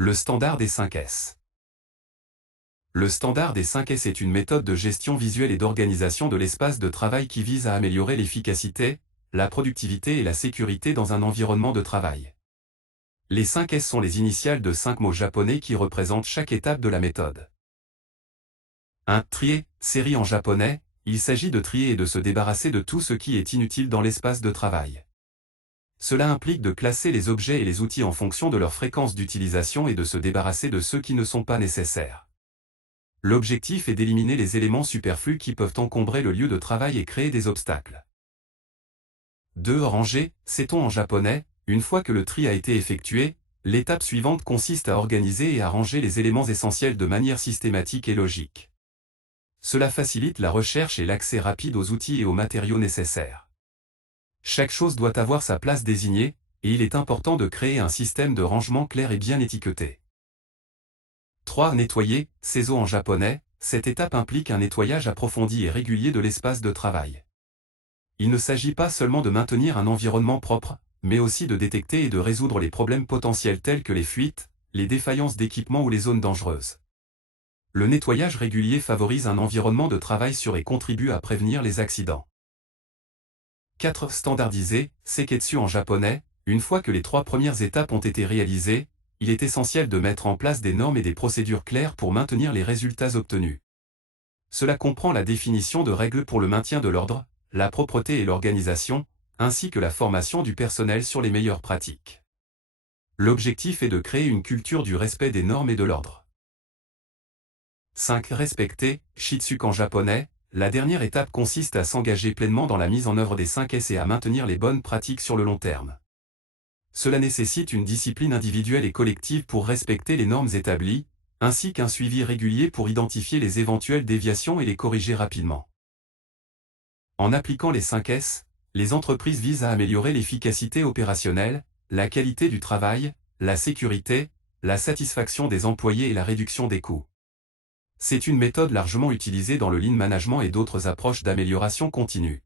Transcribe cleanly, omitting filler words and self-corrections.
Le standard des 5 S. Le standard des 5 S est une méthode de gestion visuelle et d'organisation de l'espace de travail qui vise à améliorer l'efficacité, la productivité et la sécurité dans un environnement de travail. Les 5 S sont les initiales de 5 mots japonais qui représentent chaque étape de la méthode. 1. Trier, série en japonais, il s'agit de trier et de se débarrasser de tout ce qui est inutile dans l'espace de travail. Cela implique de classer les objets et les outils en fonction de leur fréquence d'utilisation et de se débarrasser de ceux qui ne sont pas nécessaires. L'objectif est d'éliminer les éléments superflus qui peuvent encombrer le lieu de travail et créer des obstacles. 2. Ranger, sait-on en japonais, une fois que le tri a été effectué, l'étape suivante consiste à organiser et à ranger les éléments essentiels de manière systématique et logique. Cela facilite la recherche et l'accès rapide aux outils et aux matériaux nécessaires. Chaque chose doit avoir sa place désignée, et il est important de créer un système de rangement clair et bien étiqueté. 3. Nettoyer, seizo en japonais, cette étape implique un nettoyage approfondi et régulier de l'espace de travail. Il ne s'agit pas seulement de maintenir un environnement propre, mais aussi de détecter et de résoudre les problèmes potentiels tels que les fuites, les défaillances d'équipement ou les zones dangereuses. Le nettoyage régulier favorise un environnement de travail sûr et contribue à prévenir les accidents. 4. Standardiser, seiketsu en japonais, une fois que les 3 premières étapes ont été réalisées, il est essentiel de mettre en place des normes et des procédures claires pour maintenir les résultats obtenus. Cela comprend la définition de règles pour le maintien de l'ordre, la propreté et l'organisation, ainsi que la formation du personnel sur les meilleures pratiques. L'objectif est de créer une culture du respect des normes et de l'ordre. 5. Respecter, shitsuke en japonais, la dernière étape consiste à s'engager pleinement dans la mise en œuvre des 5 S et à maintenir les bonnes pratiques sur le long terme. Cela nécessite une discipline individuelle et collective pour respecter les normes établies, ainsi qu'un suivi régulier pour identifier les éventuelles déviations et les corriger rapidement. En appliquant les 5 S, les entreprises visent à améliorer l'efficacité opérationnelle, la qualité du travail, la sécurité, la satisfaction des employés et la réduction des coûts. C'est une méthode largement utilisée dans le Lean Management et d'autres approches d'amélioration continue.